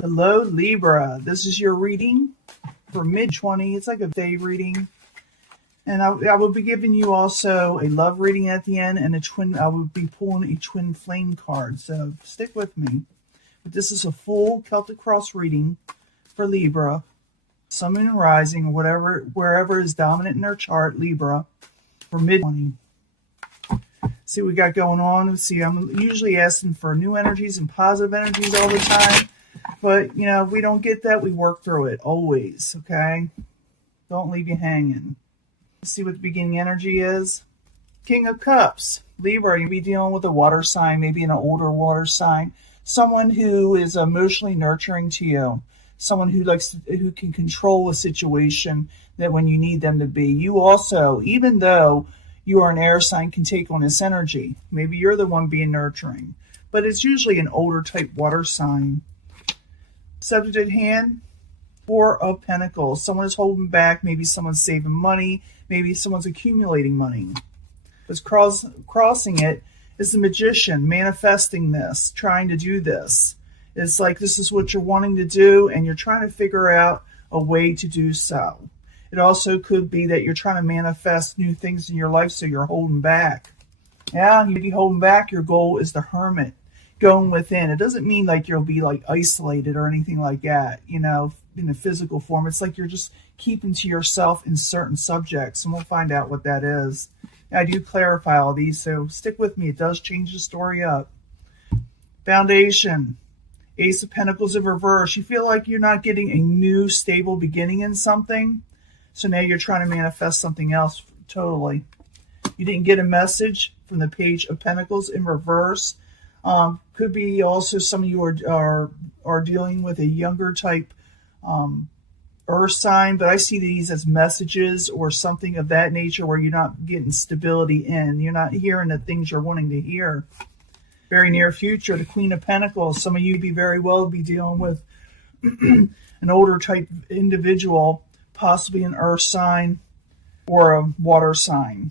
Hello, Libra. This is your reading for mid-20. It's like a day reading. And I will be giving you also a love reading at the end and a twin. I will be pulling a twin flame card. So stick with me. But this is a full Celtic cross reading for Libra, Sun, Moon, and Rising, or whatever, wherever is dominant in their chart, Libra, for mid-20. See what we got going on. Let's see, I'm usually asking for new energies and positive energies all the time. But, you know, if we don't get that, we work through it always, okay? Don't leave you hanging. Let's see what the beginning energy is. King of Cups. Libra, you'll be dealing with a water sign, maybe an older water sign. Someone who is emotionally nurturing to you. Someone who can control a situation that when you need them to be. You also, even though you are an air sign, can take on this energy. Maybe you're the one being nurturing. But it's usually an older type water sign. Subject at hand, Four of Pentacles. Someone is holding back. Maybe someone's saving money. Maybe someone's accumulating money. What's crossing it is the Magician, manifesting this, trying to do this. It's like this is what you're wanting to do, and you're trying to figure out a way to do so. It also could be that you're trying to manifest new things in your life, so you're holding back. Yeah, you'd be holding back. Your goal is the Hermit. Going within. It doesn't mean like you'll be like isolated or anything like that, you know, in a physical form. It's like you're just keeping to yourself in certain subjects, and we'll find out what that is. I do clarify all these, so stick with me. It does change the story up. Foundation. Ace of Pentacles in reverse. You feel like you're not getting a new stable beginning in something, so now you're trying to manifest something else totally. You didn't get a message from the Page of Pentacles in reverse. Could be also some of you are dealing with a younger type earth sign, but I see these as messages or something of that nature where you're not getting stability in. You're not hearing the things you're wanting to hear. Very near future, the Queen of Pentacles. Some of you be very well be dealing with an older type individual, possibly an earth sign or a water sign.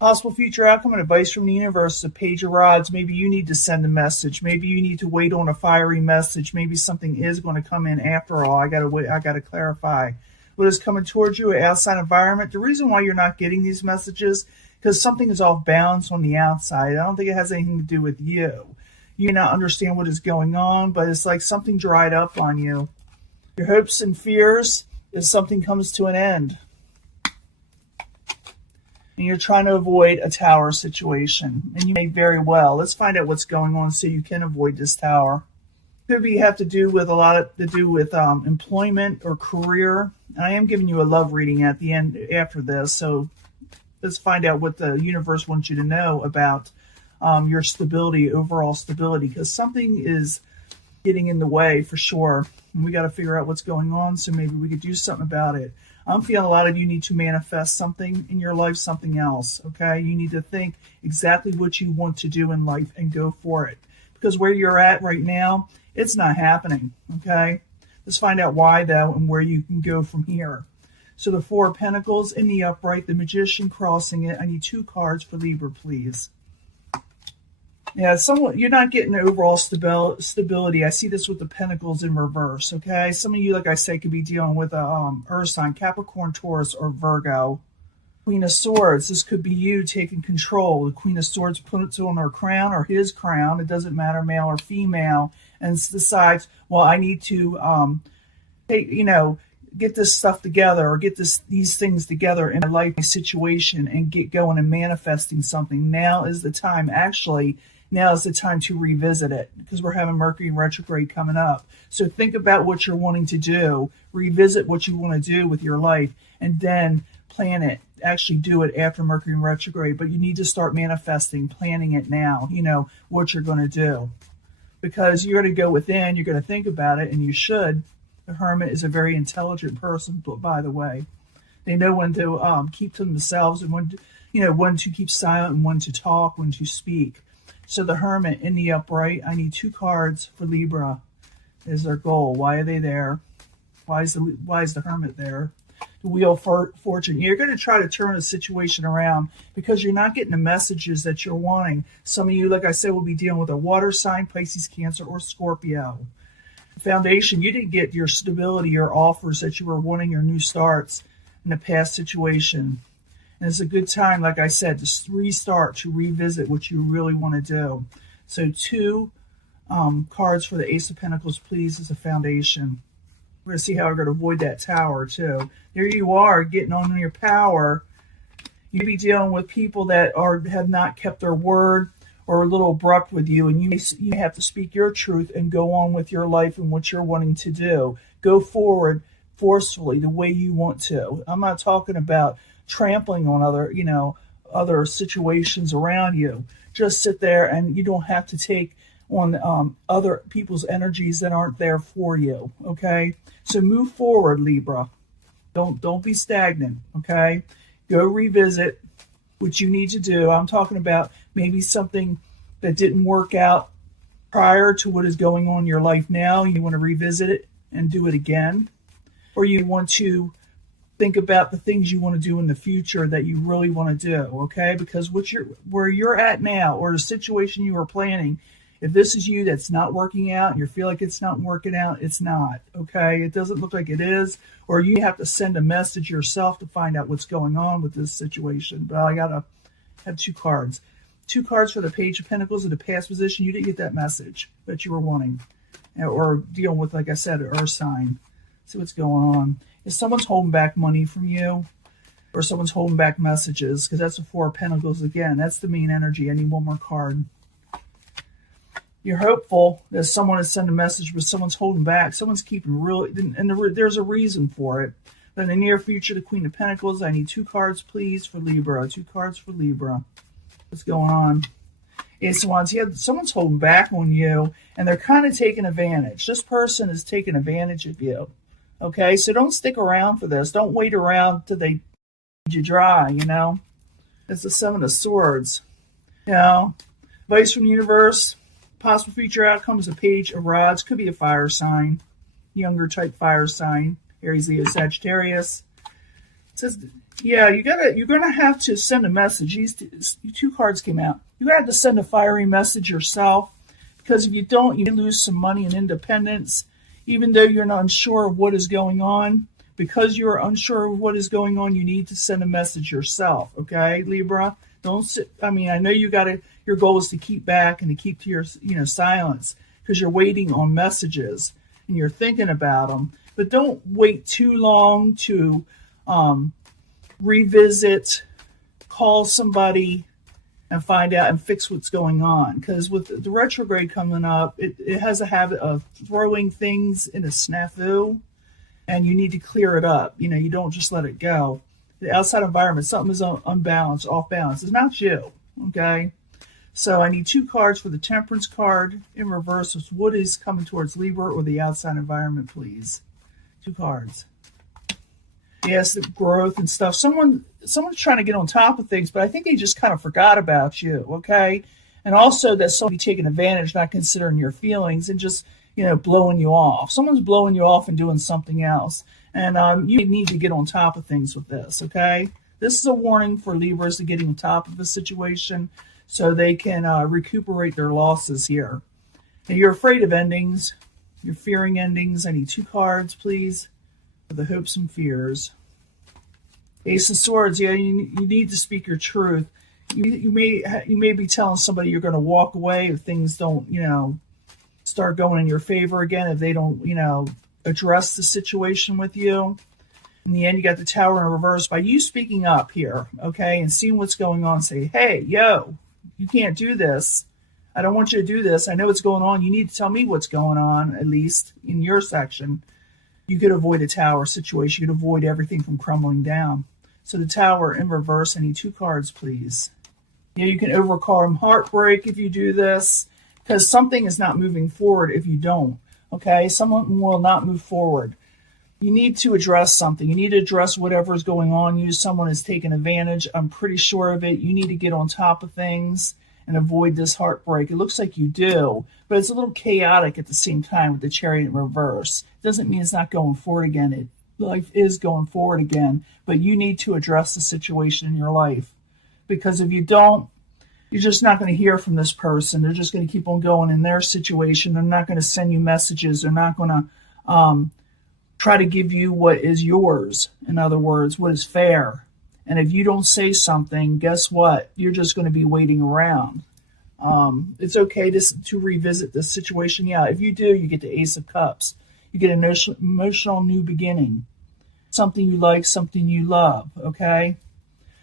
Possible future outcome and advice from the universe, a Page of Rods. Maybe you need to send a message. Maybe you need to wait on a fiery message. Maybe something is going to come in after all. I gotta clarify. What is coming towards you, an outside environment. The reason why you're not getting these messages, because something is off balance on the outside. I don't think it has anything to do with you. You may not understand what is going on, but it's like something dried up on you. Your hopes and fears is something comes to an end. And you're trying to avoid a tower situation. And you may very well. Let's find out what's going on so you can avoid this tower. Could be have to do with a lot to do with employment or career. And I am giving you a love reading at the end after this. So let's find out what the universe wants you to know about your stability, overall stability. Because something is getting in the way for sure. And we got to figure out what's going on. So maybe we could do something about it. I'm feeling a lot of you need to manifest something in your life, something else, okay? You need to think exactly what you want to do in life and go for it. Because where you're at right now, it's not happening, okay? Let's find out why, though, and where you can go from here. So the Four of Pentacles in the upright, the Magician crossing it. I need 2 cards for Libra, please. Yeah, somewhat you're not getting overall stability. I see this with the Pentacles in reverse, okay? Some of you, like I say, could be dealing with a earth sign, Capricorn, Taurus, or Virgo. Queen of Swords, this could be you taking control. The Queen of Swords puts it on her crown or his crown. It doesn't matter, male or female, and decides, well, I need to get this stuff together or get these things together in my life, my situation, and get going and manifesting something. Now is the time. Actually, now is the time to revisit it because we're having Mercury retrograde coming up. So think about what you're wanting to do, revisit what you want to do with your life, and then plan it. Actually do it after Mercury retrograde, but you need to start manifesting, planning it now, what you're going to do. Because you're going to go within, you're going to think about it, and you should. The Hermit is a very intelligent person, by the way. They know when to keep to themselves and when to keep silent and when to talk, when to speak. So the Hermit in the upright, I need 2 cards for Libra is their goal. Why are they there? Why is the Hermit there? The Wheel of Fortune. You're going to try to turn a situation around because you're not getting the messages that you're wanting. Some of you, like I said, will be dealing with a water sign, Pisces, Cancer, or Scorpio. Foundation, you didn't get your stability or offers that you were wanting, your new starts in a past situation. And it's a good time, like I said, to restart, to revisit what you really want to do. So 2 cards for the Ace of Pentacles, please, as a foundation. We're going to see how we're going to avoid that Tower, too. There you are, getting on your power. You'd be dealing with people that have not kept their word or are a little abrupt with you, and you have to speak your truth and go on with your life and what you're wanting to do. Go forward forcefully the way you want to. I'm not talking about trampling on other situations around you. Just sit there, and you don't have to take on other people's energies that aren't there for you. Okay, so move forward, Libra. Don't be stagnant. Okay, go revisit what you need to do. I'm talking about maybe something that didn't work out prior to what is going on in your life now. You want to revisit it and do it again, or you want to think about the things you want to do in the future that you really want to do. Okay, because where you're at now, or the situation you are planning, if this is you that's not working out and you feel like it's not working out, it's not. Okay, it doesn't look like it is, or you have to send a message yourself to find out what's going on with this situation. But I gotta have 2 cards. 2 cards for the Page of Pentacles in the past position. You didn't get that message that you were wanting, or dealing with, like I said, an earth sign. See what's going on. If someone's holding back money from you, or someone's holding back messages, because that's the 4 of Pentacles again. That's the main energy. I need one more card. You're hopeful that someone is sending a message, but someone's holding back. Someone's keeping and there's a reason for it. But in the near future, the Queen of Pentacles, I need 2 cards, please, for Libra. 2 cards for Libra. What's going on? Ace of Wands. Yeah, someone's holding back on you, and they're kind of taking advantage. This person is taking advantage of you. Okay, so don't stick around for this. Don't wait around till they feed you dry, It's the 7 of Swords. Advice from the universe. Possible future outcome is a Page of Rods. Could be a fire sign. Younger type fire sign. Aries, Leo, Sagittarius. It says, yeah, you're gonna have to send a message. These 2 cards came out. You have to send a fiery message yourself, because if you don't, you lose some money and independence, even though you're not unsure of what is going on. Because you're unsure of what is going on, you need to send a message yourself. Okay, Libra? Don't sit. I know your goal is to keep back and to keep to your silence, because you're waiting on messages and you're thinking about them. But don't wait too long to revisit, call somebody, and find out and fix what's going on. Because with the retrograde coming up, it has a habit of throwing things in a snafu, and you need to clear it up. You don't just let it go. The outside environment, something is unbalanced, off balance. It's not you, okay? So I need 2 cards for the Temperance card in reverse. What is coming towards Libra or the outside environment, please? 2 cards. Yes, the growth and stuff. Someone's trying to get on top of things, but I think they just kind of forgot about you, okay? And also that somebody taking advantage, not considering your feelings, and just, blowing you off. Someone's blowing you off and doing something else. And you need to get on top of things with this, okay? This is a warning for Libras to getting on top of the situation so they can recuperate their losses here. And you're afraid of endings. You're fearing endings. I need 2 cards, please, for the hopes and fears. Ace of Swords. Yeah, you need to speak your truth. You may be telling somebody you're going to walk away if things don't, start going in your favor again, if they don't, address the situation with you. In the end, you got the Tower in reverse. By you speaking up here, okay, and seeing what's going on, say, hey, yo, you can't do this. I don't want you to do this. I know what's going on. You need to tell me what's going on, at least in your section. You could avoid a Tower situation. You could avoid everything from crumbling down. So the Tower in reverse, I need 2 cards, please. You can overcome heartbreak if you do this, because something is not moving forward if you don't. Okay, someone will not move forward. You need to address something. You need to address whatever is going on. Someone is taking advantage. I'm pretty sure of it. You need to get on top of things and avoid this heartbreak. It looks like you do, but it's a little chaotic at the same time with the Chariot in reverse. It doesn't mean it's not going forward again. Life is going forward again, but you need to address the situation in your life, because if you don't, You're just not going to hear from this person. They're just going to keep on going in their situation. They're not going to send you messages. They're not going to try to give you what is yours. In other words, what is fair. And if you don't say something, guess what? You're just going to be waiting around. It's okay to revisit this situation. Yeah, if you do, you get the Ace of Cups. You get an emotional new beginning. Something you like, something you love, okay?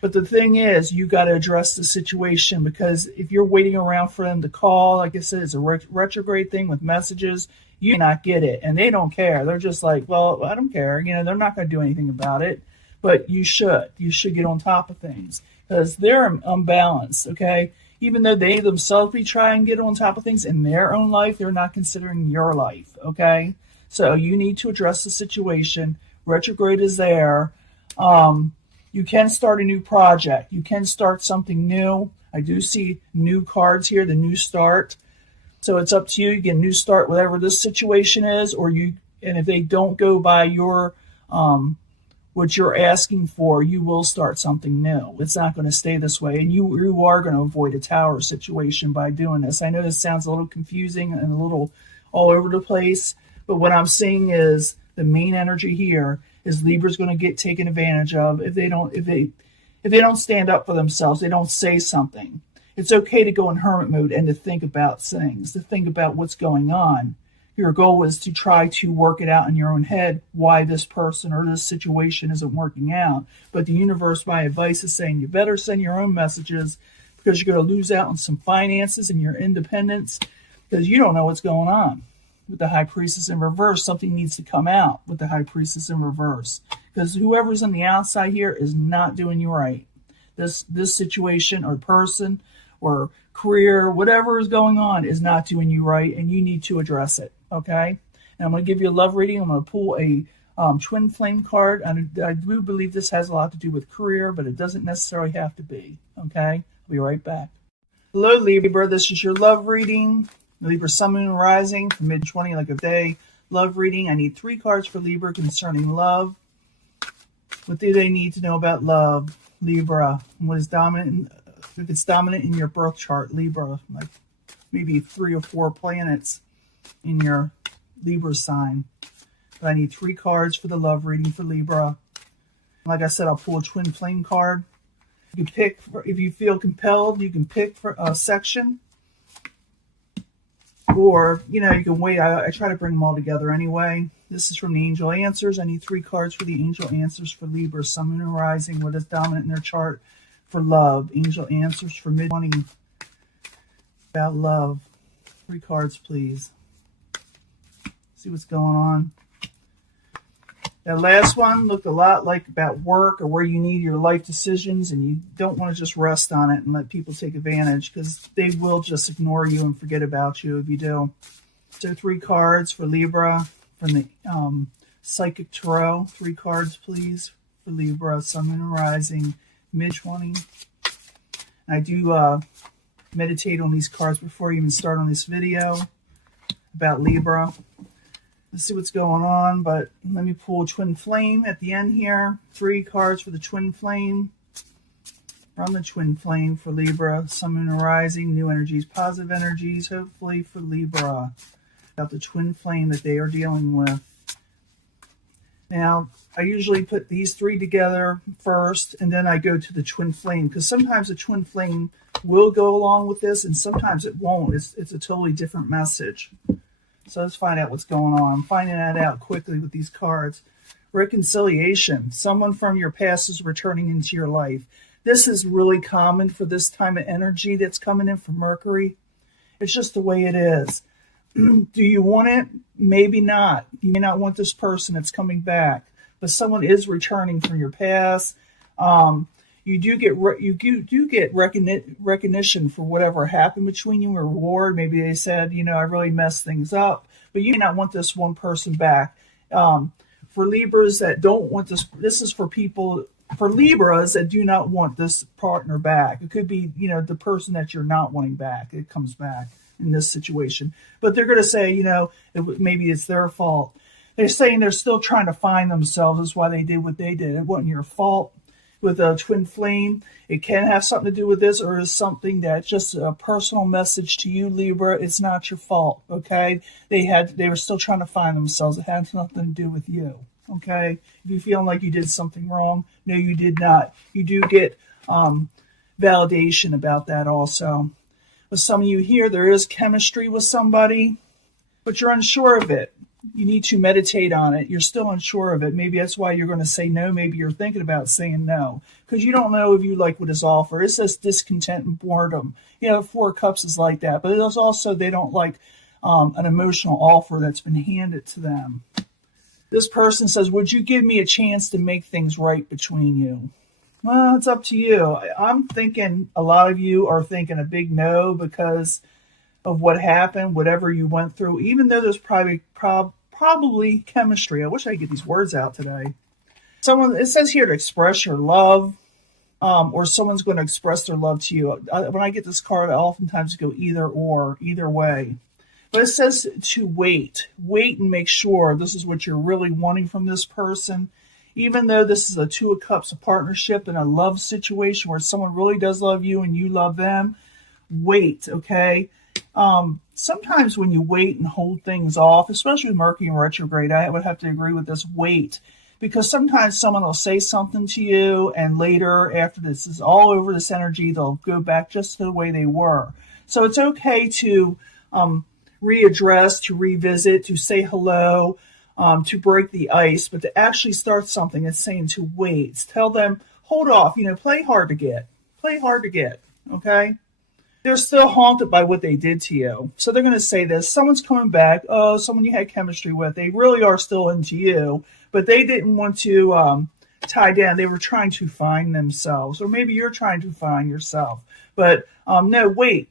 But the thing is, you got to address the situation, because if you're waiting around for them to call, like I said, it's a retrograde thing with messages, you may not get it, and they don't care. They're just like, well, I don't care. You know, they're not going to do anything about it, but you should. You should get on top of things, because they're unbalanced, okay? Even though they themselves be trying to get on top of things in their own life, they're not considering your life, okay? So you need to address the situation. Retrograde is there. You can start a new project. You can start something new. I do see new cards here, the new start. So it's up to you. You get a new start, whatever this situation is, and if they don't go by your what you're asking for, you will start something new. It's not going to stay this way, and you are going to avoid a tower situation by doing this. I know this sounds a little confusing and a little all over the place, but what I'm seeing is the main energy here is Libra's going to get taken advantage of if they don't stand up for themselves. They don't say something. It's okay to go in hermit mode and to think about things, to think about what's going on. Your goal is to try to work it out in your own head why this person or this situation isn't working out. But the universe, my advice is saying you better send your own messages, because you're going to lose out on some finances and your independence, because you don't know what's going on. With the High Priestess in reverse, something needs to come out with the High Priestess in reverse, because whoever's on the outside here is not doing you right. This situation or person or career, whatever is going on, is not doing you right, and you need to address it, okay? And I'm going to give you a love reading. I'm going to pull a twin flame card. I do believe this has a lot to do with career, but it doesn't necessarily have to be, okay? I'll be right back. Hello, Libra. This is your love reading. Libra, Sun, Moon, Rising for mid-20, like a day. Love reading. I need 3 cards for Libra concerning love. What do they need to know about love, Libra? What is dominant? If it's dominant in your birth chart, Libra, like maybe 3 or 4 planets in your Libra sign. But I need 3 cards for the love reading for Libra. Like I said, I'll pull a twin flame card. You can pick, if you feel compelled, you can pick for a section. Or, you can wait. I try to bring them all together anyway. This is from the Angel Answers. I need 3 cards for the Angel Answers for Libra, Sun, Moon, and Rising. What is dominant in their chart for love? Angel Answers for mid-20 about love. 3 cards, please. See what's going on. That last one looked a lot like about work or where you need your life decisions, and you don't want to just rest on it and let people take advantage, because they will just ignore you and forget about you if you do. So 3 cards for Libra from the Psychic Tarot. 3 cards, please, for Libra, Sun, Moon, and Rising, mid-20. I do meditate on these cards before I even start on this video about Libra. Let's see what's going on, but let me pull Twin Flame at the end here. 3 cards for the Twin Flame. From the Twin Flame for Libra, Sun, Moon, and Rising. New energies, positive energies, hopefully for Libra. About the Twin Flame that they are dealing with. Now, I usually put these 3 together first, and then I go to the Twin Flame, because sometimes the Twin Flame will go along with this, and sometimes it won't. It's a totally different message. So let's find out what's going on. I'm finding that out quickly with these cards. Reconciliation. Someone from your past is returning into your life. This is really common for this time of energy that's coming in from Mercury. It's just the way it is. Do you want it? Maybe not. You may not want this person that's coming back, but someone is returning from your past. You do get recognition for whatever happened between you, a reward. Maybe they said, I really messed things up, but you may not want this one person back. For Libras that don't want this is for people, for Libras that do not want this partner back. It could be, the person that you're not wanting back. It comes back in this situation, but they're going to say, maybe it's their fault. They're saying they're still trying to find themselves. That's why they did what they did. It wasn't your fault. with a twin flame. It can have something to do with this, or is something that's just a personal message to you, Libra. It's not your fault, okay? They were still trying to find themselves. It had nothing to do with you, okay? If you're feeling like you did something wrong, no, you did not. You do get validation about that also. With some of you here, there is chemistry with somebody, but you're unsure of it. You need to meditate on it. You're still unsure of it. Maybe that's why you're going to say no. Maybe you're thinking about saying no because you don't know if you like what is offered. It says discontent and boredom. You know, Four of Cups is like that. But it's also they don't like an emotional offer that's been handed to them. This person says, would you give me a chance to make things right between you? Well, it's up to you. I'm thinking a lot of you are thinking a big no because of what happened, whatever you went through, even though there's probably chemistry. I wish I could get these words out today. It says here to express your love, or someone's going to express their love to you. When I get this card, I oftentimes go either way. But it says to wait and make sure this is what you're really wanting from this person. Even though this is a Two of Cups, a partnership and a love situation where someone really does love you and you love them, wait, okay? Sometimes when you wait and hold things off, especially with Mercury in retrograde, I would have to agree with this, wait. Because sometimes someone will say something to you and later, after this is all over, this energy, they'll go back just to the way they were. So it's okay to readdress, to revisit, to say hello, to break the ice, but to actually start something, it's saying to wait. Tell them, hold off, play hard to get. Play hard to get, okay? They're still haunted by what they did to you. So they're going to say this. Someone's coming back. Oh, someone you had chemistry with. They really are still into you, but they didn't want to tie down. They were trying to find themselves. Or maybe you're trying to find yourself. But no, wait.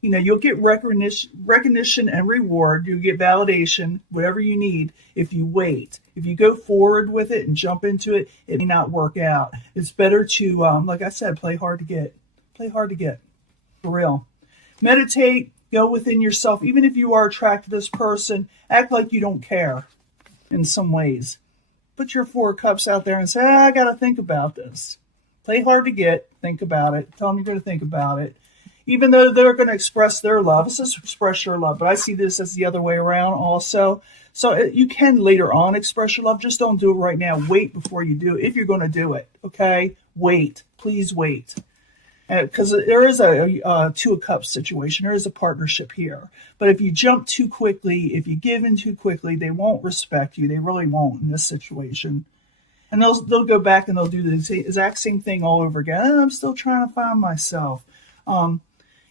You'll get recognition and reward. You'll get validation, whatever you need, if you wait. If you go forward with it and jump into it, it may not work out. It's better to, like I said, play hard to get. Play hard to get. For real. Meditate, go within yourself. Even if you are attracted to this person, act like you don't care in some ways. Put your Four of Cups out there and say, I got to think about this. Play hard to get. Think about it. Tell them you're going to think about it. Even though they're going to express their love, it's just express your love. But I see this as the other way around also. So you can later on express your love. Just don't do it right now. Wait before you do it. If you're going to do it, okay? Wait. Please wait. Because there is a Two of Cups situation. There is a partnership here. But if you jump too quickly, if you give in too quickly, they won't respect you. They really won't in this situation. And they'll go back and they'll do the exact same thing all over again. I'm still trying to find myself.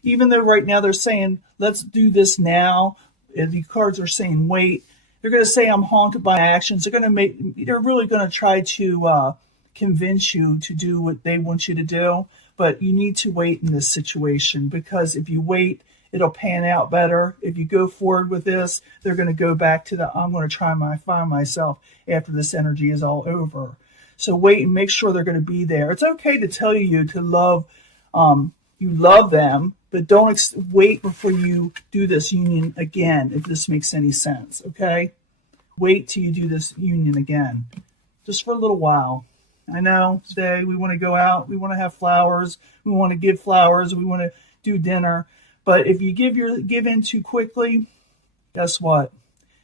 Even though right now they're saying, let's do this now. The cards are saying, wait. They're going to say, I'm haunted by actions. They're really going to try to convince you to do what they want you to do. But you need to wait in this situation because if you wait, it'll pan out better. If you go forward with this, they're going to go back to I'm going to find myself after this energy is all over. So wait and make sure they're going to be there. It's okay to tell you to love, you love them, but don't wait before you do this union again, if this makes any sense, okay? Wait till you do this union again, just for a little while. I know today we want to go out, we want to have flowers, we want to give flowers, we want to do dinner. But if you give in too quickly, guess what?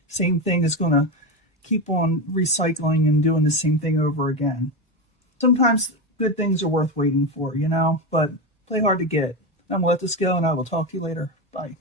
Same thing is going to keep on recycling and doing the same thing over again. Sometimes good things are worth waiting for, but play hard to get. I'm going to let this go and I will talk to you later. Bye.